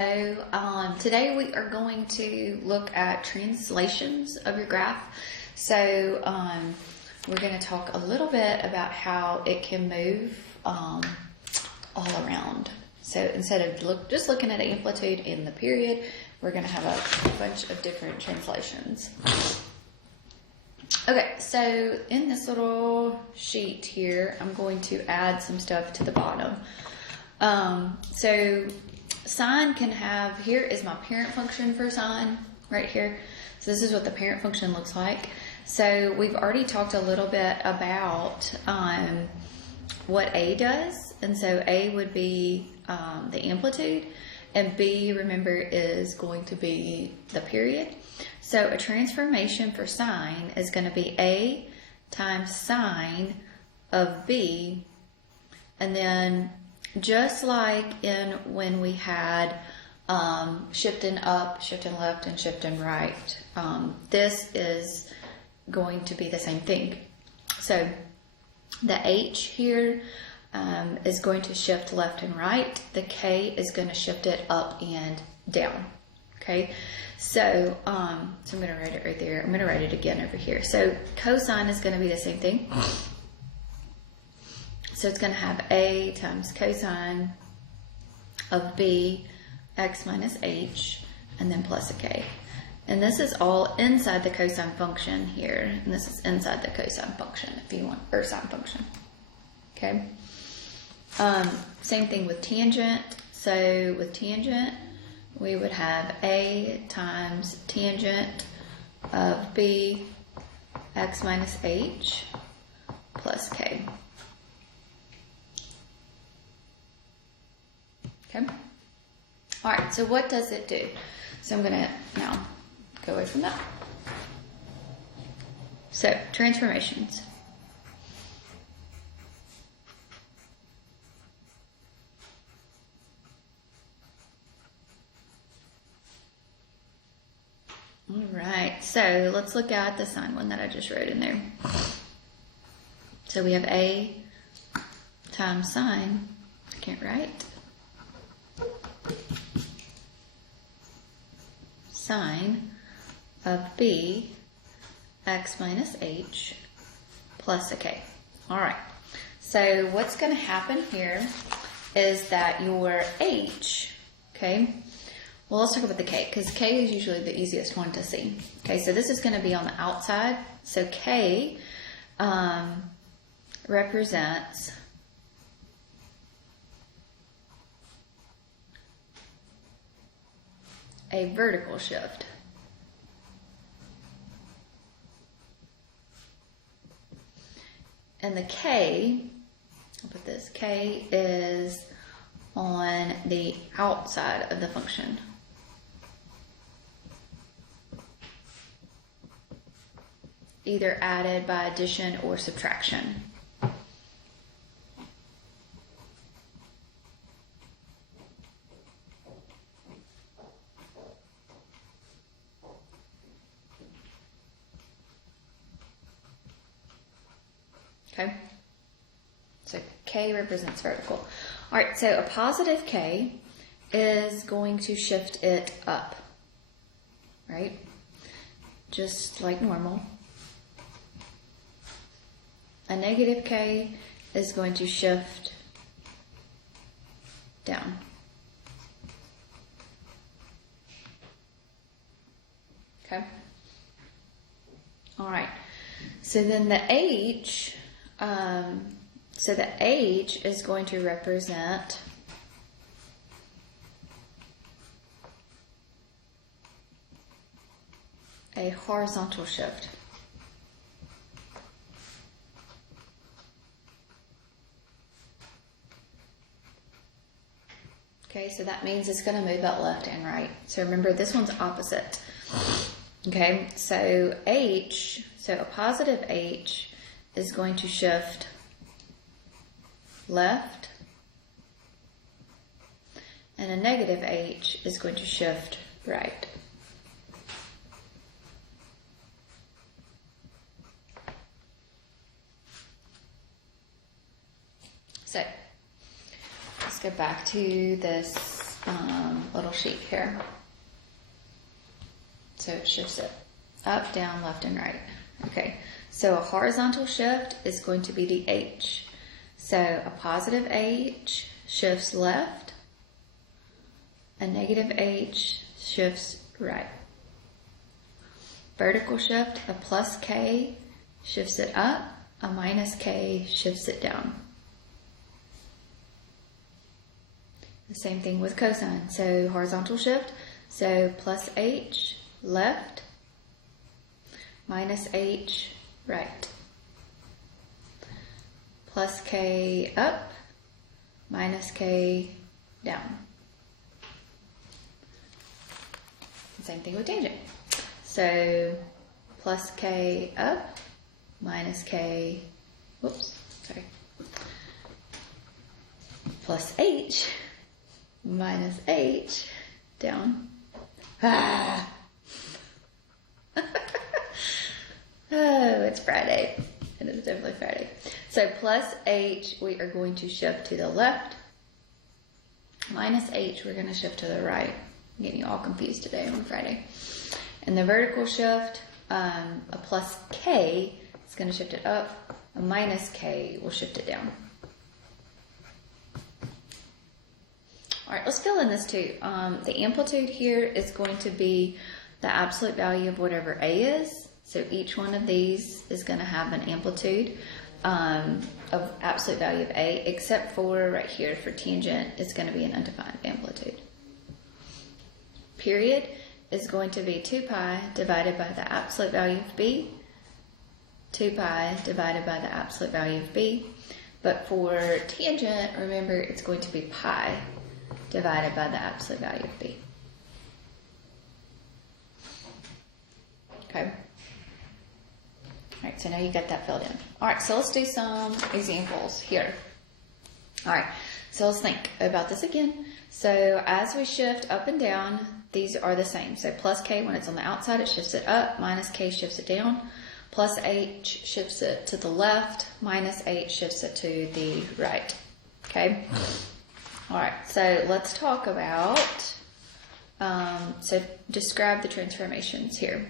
So today we are going to look at translations of your graph. So we're going to talk a little bit about how it can move all around. So instead of just looking at amplitude and the period, we're going to have a bunch of different translations. Okay, so in this little sheet here, I'm going to add some stuff to the bottom. So sine can have, here is my parent function for sine, right here. So this is what the parent function looks like. So we've already talked a little bit about what A does. And so A would be the amplitude, and B, remember, is going to be the period. So a transformation for sine is going to be A times sine of B, and then just like in when we had shifting up, shifting left, and shifting right, this is going to be the same thing. So the H here is going to shift left and right. The K is going to shift it up and down. Okay, so I'm going to write it right there. I'm going to write it again over here. So cosine is going to be the same thing. So it's going to have A times cosine of B, x minus h, and then plus a k. And this is all inside the cosine function here. And this is inside the cosine function, if you want, or sine function. Okay. Same thing with tangent. So with tangent, we would have A times tangent of B, x minus h, plus k. Okay. All right, so what does it do? So I'm going to now go away from that. So transformations. All right, so let's look at the sine one that I just wrote in there. So we have A times sine, I can't write, sine of B, x minus h, plus a k. All right, so what's going to happen here is that your h, okay, well, let's talk about the k, because k is usually the easiest one to see. Okay, so this is going to be on the outside. So k represents a vertical shift. And the k, I'll put this, k is on the outside of the function. Either added by addition or subtraction. Okay, so k represents vertical. All right, so a positive k is going to shift it up, right? Just like normal. A negative k is going to shift down. Okay. All right. So then the h, so the h is going to represent a horizontal shift. Okay, so that means it's going to move out left and right. So remember, this one's opposite. Okay, so h, so a positive h is going to shift left, and a negative h is going to shift right. So let's go back to this little sheet here. So it shifts it up, down, left, and right. Okay, so a horizontal shift is going to be the H. So a positive H shifts left, a negative H shifts right. Vertical shift, a plus K shifts it up, a minus K shifts it down. The same thing with cosine. So horizontal shift, so plus H left, minus H right. Plus K up, minus K down. Same thing with tangent. So plus K up, minus K, plus H, minus H, down. Ah. Oh, it's Friday. It is definitely Friday. So plus H, we are going to shift to the left. Minus H, we're going to shift to the right. I'm getting you all confused today on Friday. And the vertical shift, a plus K is going to shift it up. A minus K will shift it down. All right, let's fill in this too. The amplitude here is going to be the absolute value of whatever A is. So each one of these is going to have an amplitude of absolute value of A, except for right here for tangent, it's going to be an undefined amplitude. Period is going to be 2 pi divided by the absolute value of B, 2 pi divided by the absolute value of B. But for tangent, remember, it's going to be pi divided by the absolute value of B. Okay. All right, so now you got that filled in. All right, so let's do some examples here. All right, so let's think about this again. So as we shift up and down, these are the same. So plus K, when it's on the outside, it shifts it up. Minus K shifts it down. Plus H shifts it to the left. Minus H shifts it to the right. Okay? All right, so let's talk about, so describe the transformations here.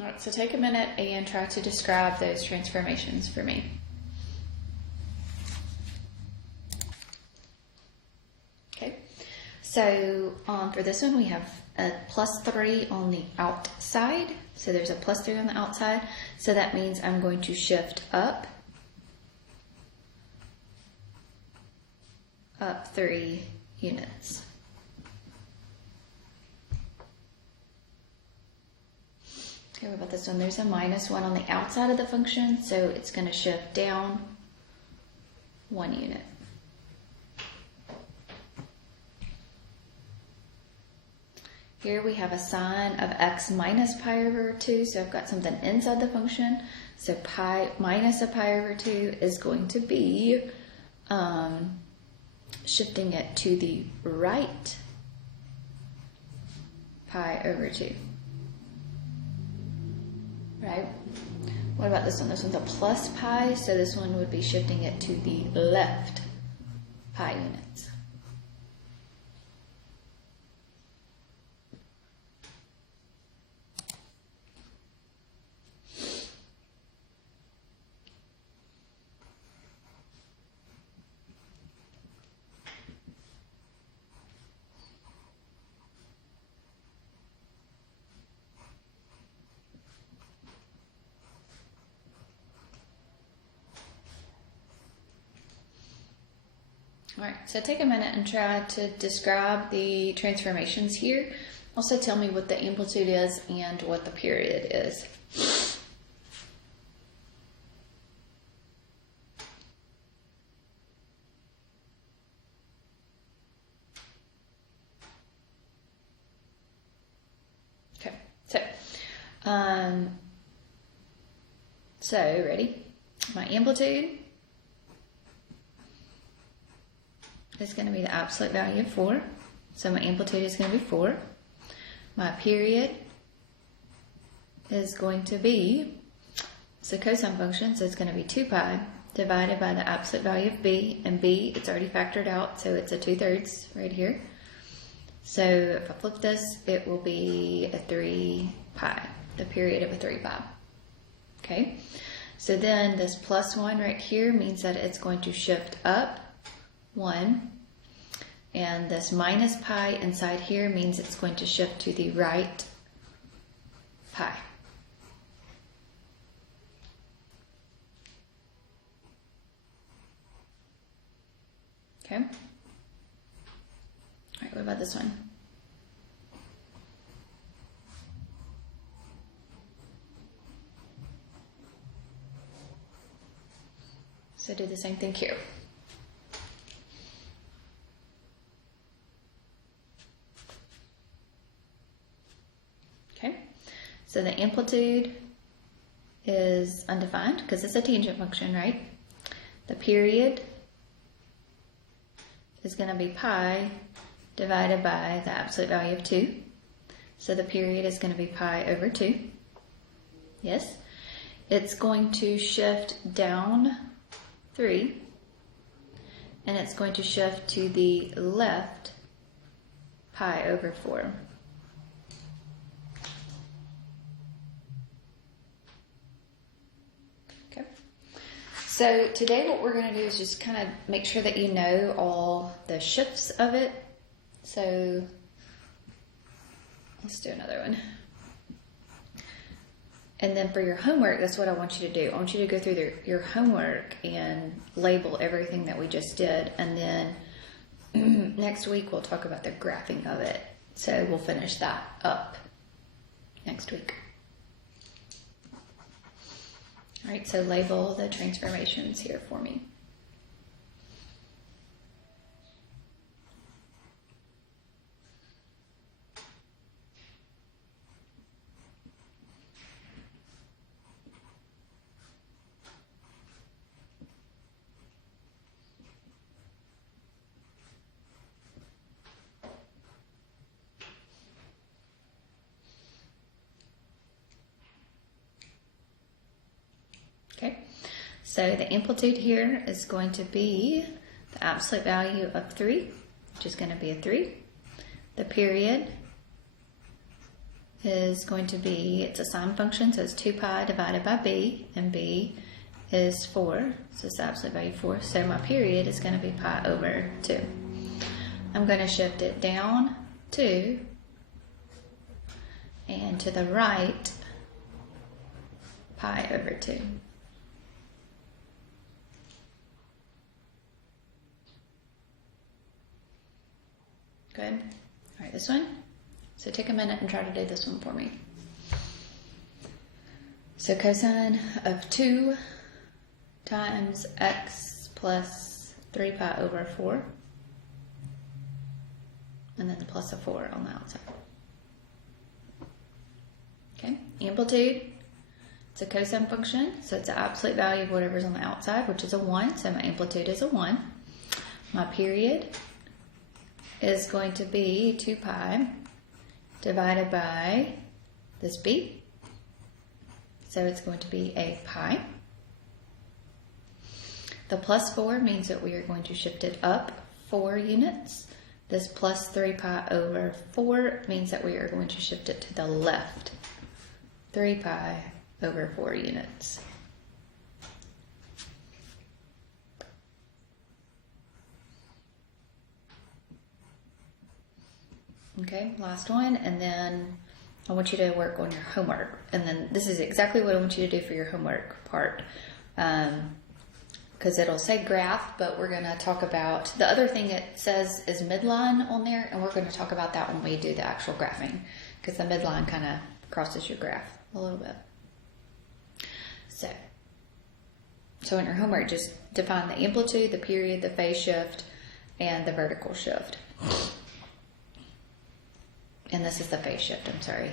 All right, so take a minute and try to describe those transformations for me. Okay, so for this one we have a plus 3 on the outside. So there's a plus 3 on the outside. So that means I'm going to shift up 3 units. Okay, what about this one? There's a minus 1 on the outside of the function, so it's going to shift down 1 unit. Here we have a sign of x minus pi over 2, so I've got something inside the function. So pi minus a pi over 2 is going to be shifting it to the right pi over 2. Right? What about this one? This one's a plus pi, so this one would be shifting it to the left pi units. All right, so take a minute and try to describe the transformations here. Also tell me what the amplitude is and what the period is. Okay, so ready? My amplitude is going to be the absolute value of 4. So my amplitude is going to be 4. My period is going to be, it's a cosine function, so it's going to be 2 pi divided by the absolute value of b. And b, it's already factored out, so it's a 2/3 right here. So if I flip this, it will be a 3 pi, the period of a 3 pi. Okay, so then this plus 1 right here means that it's going to shift up 1. And this minus pi inside here means it's going to shift to the right pi. Okay. All right, what about this one? So do the same thing here. Okay, so the amplitude is undefined because it's a tangent function, right? The period is going to be pi divided by the absolute value of 2. So the period is going to be pi over 2. Yes. It's going to shift down 3. And it's going to shift to the left pi over 4. So today what we're going to do is just kind of make sure that you know all the shifts of it. So let's do another one. And then for your homework, that's what I want you to do. I want you to go through your homework and label everything that we just did. And then next week we'll talk about the graphing of it. So we'll finish that up next week. All right, so label the transformations here for me. Okay, so the amplitude here is going to be the absolute value of 3, which is going to be a 3. The period is going to be, it's a sine function, so it's 2 pi divided by b, and b is 4, so it's the absolute value 4. So my period is going to be pi over 2. I'm going to shift it down 2, and to the right, pi over 2. Good. All right, this one. So take a minute and try to do this one for me. So cosine of 2 times x plus 3 pi over 4. And then the plus of 4 on the outside. Okay, amplitude. It's a cosine function, so it's the absolute value of whatever's on the outside, which is a 1. So my amplitude is a 1. My period is going to be 2 pi divided by this b. So it's going to be a pi. The plus 4 means that we are going to shift it up 4 units. This plus 3 pi over 4 means that we are going to shift it to the left 3 pi over 4 units. Okay, last one, and then I want you to work on your homework. And then this is exactly what I want you to do for your homework part. because it'll say graph, but we're going to talk about the other thing it says is midline on there, and we're going to talk about that when we do the actual graphing, because the midline kind of crosses your graph a little bit. So in your homework, just define the amplitude, the period, the phase shift, and the vertical shift. And this is the phase shift, I'm sorry.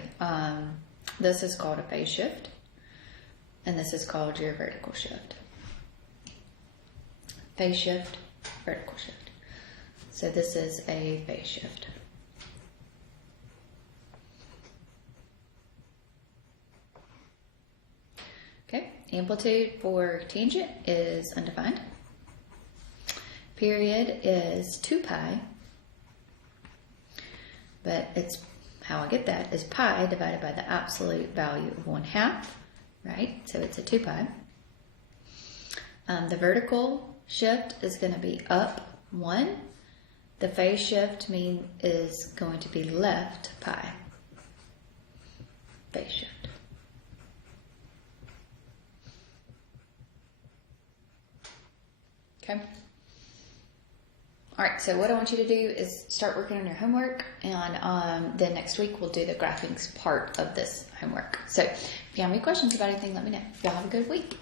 This is called a phase shift, and this is called your vertical shift. Phase shift, vertical shift. So this is a phase shift. Okay, amplitude for tangent is undefined. Period is 2 pi, but it's how I get that is pi divided by the absolute value of 1/2, right? So it's a 2 pi. The vertical shift is going to be up 1. The phase shift is going to be left pi. Phase shift. Okay. All right, so what I want you to do is start working on your homework, and then next week we'll do the graphing part of this homework. So if you have any questions about anything, let me know. Y'all have a good week.